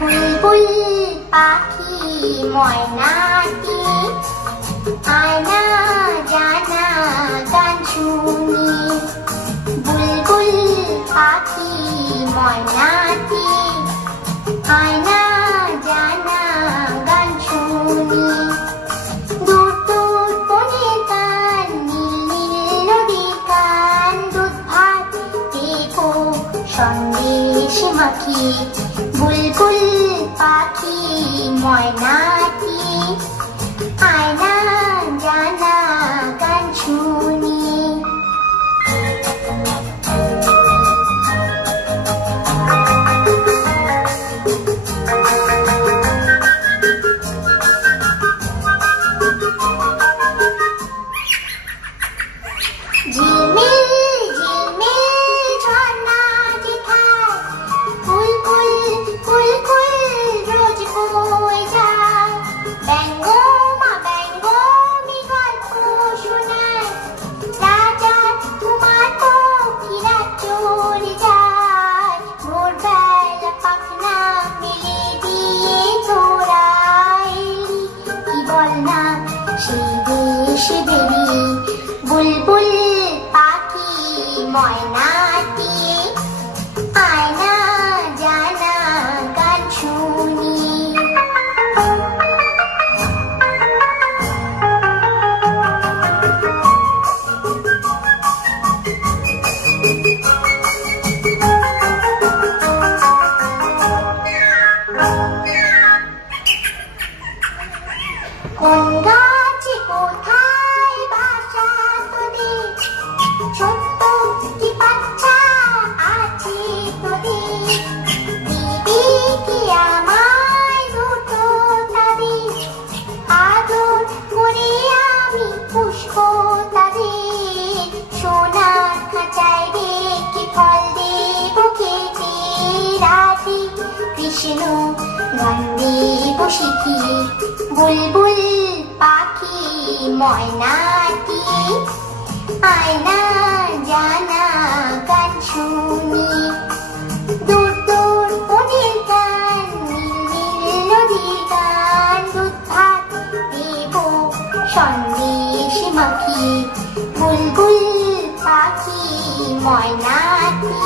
বুলবুল পাখি ময়নাটি আয়না জানা গান শুনি। বুলবুল পাখি ময়নাটি আয়না জানা গান শুনি। দূর দূর বনের গান, নীল নীল নদীর গান, দুধ ভাত দেবো সন্দেশ মাখি। বুলবুল পাখি ময়নাটি আয়না জানা গান শুনি। ঝিলমিল ঝিলমিল ঝর্ণা যেথায় কুলকুল কুলকুল রোজ বয়ে যায়। ব্যঙ্গমা ব্যঙ্গমি গল্প শোনায়, রাজার কুমার পক্ষীরা চলে যায়। ভোরবেলা পাখনা মেলে দিয়ে তোরা এলি, কি বল না সেই দেশে বেরি। বুলবুল পাখি ময়নাটি আয়না জানা গান শুনি। কোন গাছে কোথায় বাসা তোদের, ছোট্ট কি বাচ্চা আছে তোদের। দিবি কি আমায় দুটো তাদের, আদর করে আমি পুষবো তাদের। সোনার খাঁচায় রেখে ফল দেবো খেতে, রাধে কৃষ্ণ গান দেবো শিখিয়ে। বুলবুল পাখি ময়নাটি আয়না জানা গান শুনি। দূর দূর বনের গান, নীল নীল নদীর গান, দুধ ভাত দেবো সন্দেশ মাখি। বুলবুল পাখি ময়নাটি